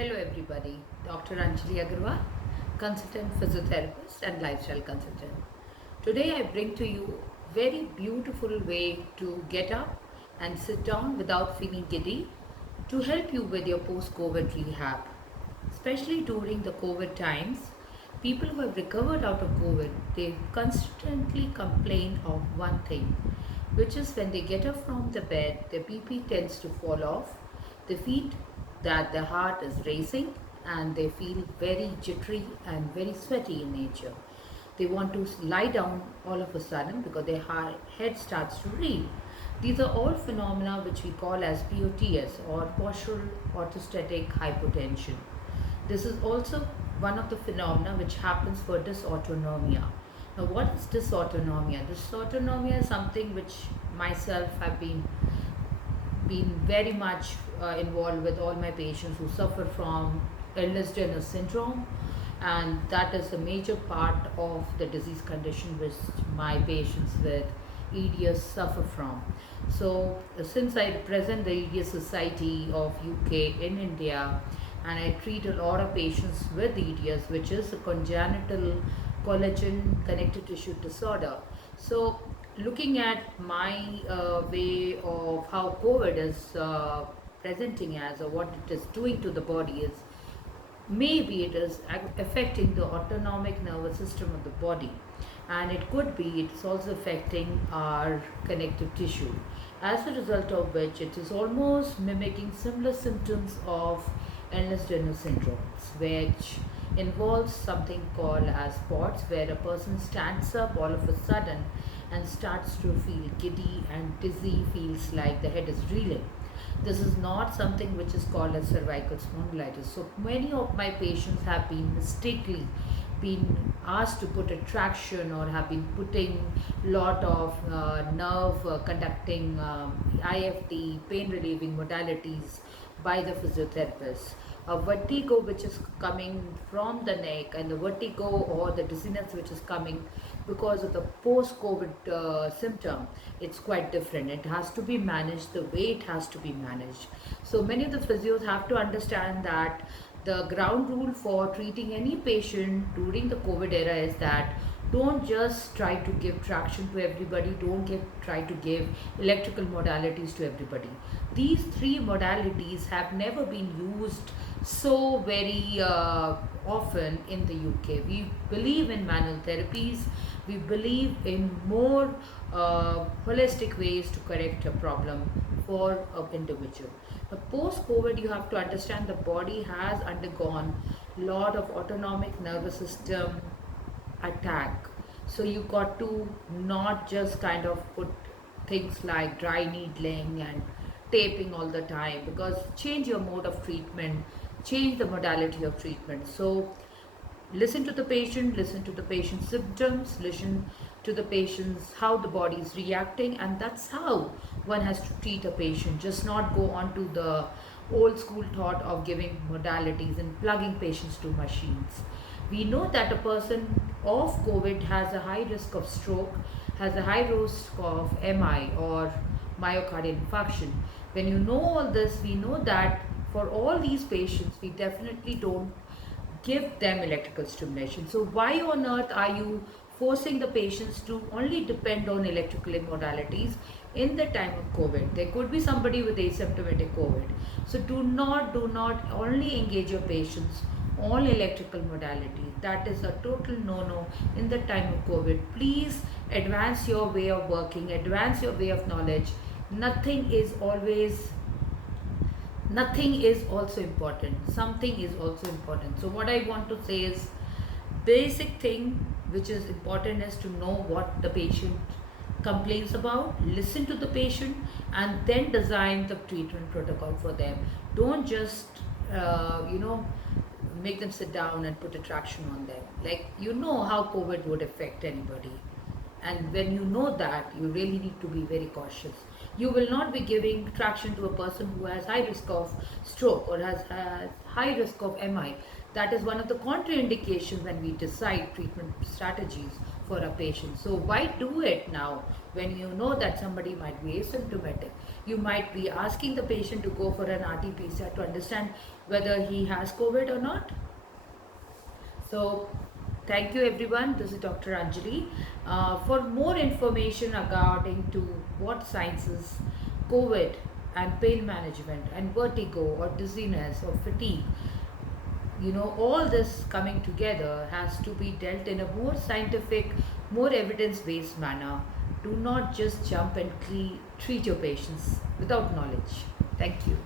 Hello everybody, Dr. Anjali Agarwal, consultant physiotherapist and lifestyle consultant. Today I bring to you very beautiful way to get up and sit down without feeling giddy to help you with your post-COVID rehab. Especially during the COVID times, people who have recovered out of COVID, they constantly complain of one thing, which is when they get up from the bed, their BP tends to fall off, they feel that their heart is racing and they feel very jittery and very sweaty in nature. They want to lie down all of a sudden because their head starts to reel. These are all phenomena which we call as POTS or postural orthostatic hypotension. This is also one of the phenomena which happens for dysautonomia. Now, what is dysautonomia? Dysautonomia is something which myself have been very much involved with all my patients who suffer from Ehlers-Danlos syndrome, and that is a major part of the disease condition which my patients with EDS suffer from. So since I represent the EDS Society of UK in India, and I treat a lot of patients with EDS, which is a congenital collagen connective tissue disorder. So looking at my way of how COVID is presenting as, or what it is doing to the body, is maybe it is affecting the autonomic nervous system of the body, and it could be it is also affecting our connective tissue, as a result of which it is almost mimicking similar symptoms of Ehlers-Danlos syndrome, which involves something called as POTS, where a person stands up all of a sudden and starts to feel giddy and dizzy, feels like the head is reeling. This is not something which is called as cervical spondylitis. So many of my patients have been mistakenly been asked to put a traction, or have been putting lot of nerve conducting IFT pain relieving modalities by the physiotherapist. A vertigo which is coming from the neck, and the vertigo or the dizziness which is coming because of the post-COVID symptom, it's quite different. It has to be managed the way it has to be managed. So many of the physios have to understand that the ground rule for treating any patient during the COVID era is that don't just try to give traction to everybody, try to give electrical modalities to everybody. These three modalities have never been used so very often in the UK. We believe in manual therapies, we believe in more holistic ways to correct a problem for an individual. Post COVID, you have to understand the body has undergone a lot of autonomic nervous system attack. So you got to not just kind of put things like dry needling and taping all the time, because change your mode of treatment, change the modality of treatment. So listen to the patient, listen to the patient's symptoms, listen to the patient's how the body is reacting, and that's how one has to treat a patient. Just not go on to the old school thought of giving modalities and plugging patients to machines. We know that a person of COVID has a high risk of stroke, has a high risk of MI or myocardial infarction. When you know all this, we know that for all these patients, we definitely don't give them electrical stimulation. So why on earth are you forcing the patients to only depend on electrical modalities in the time of COVID? There could be somebody with asymptomatic COVID. So do not only engage your patients on electrical modality. That is a total no-no in the time of COVID. Please advance your way of working, advance your way of knowledge. Nothing is also important, something is also important. So what I want to say is, basic thing which is important is to know what the patient complains about, listen to the patient, and then design the treatment protocol for them. Don't just make them sit down and put a traction on them. Like, you know how COVID would affect anybody, and when you know that, you really need to be very cautious. You will not be giving traction to a person who has high risk of stroke or has high risk of MI. That is one of the contraindications when we decide treatment strategies for a patient. So why do it now when you know that somebody might be asymptomatic? you might be asking the patient to go for an RT-PCR to understand whether he has COVID or not. So thank you everyone. This is Dr. Anjali. For more information regarding to what sciences, COVID and pain management and vertigo or dizziness or fatigue, all this coming together has to be dealt in a more scientific, more evidence-based manner. Do not just jump and treat your patients without knowledge. Thank you.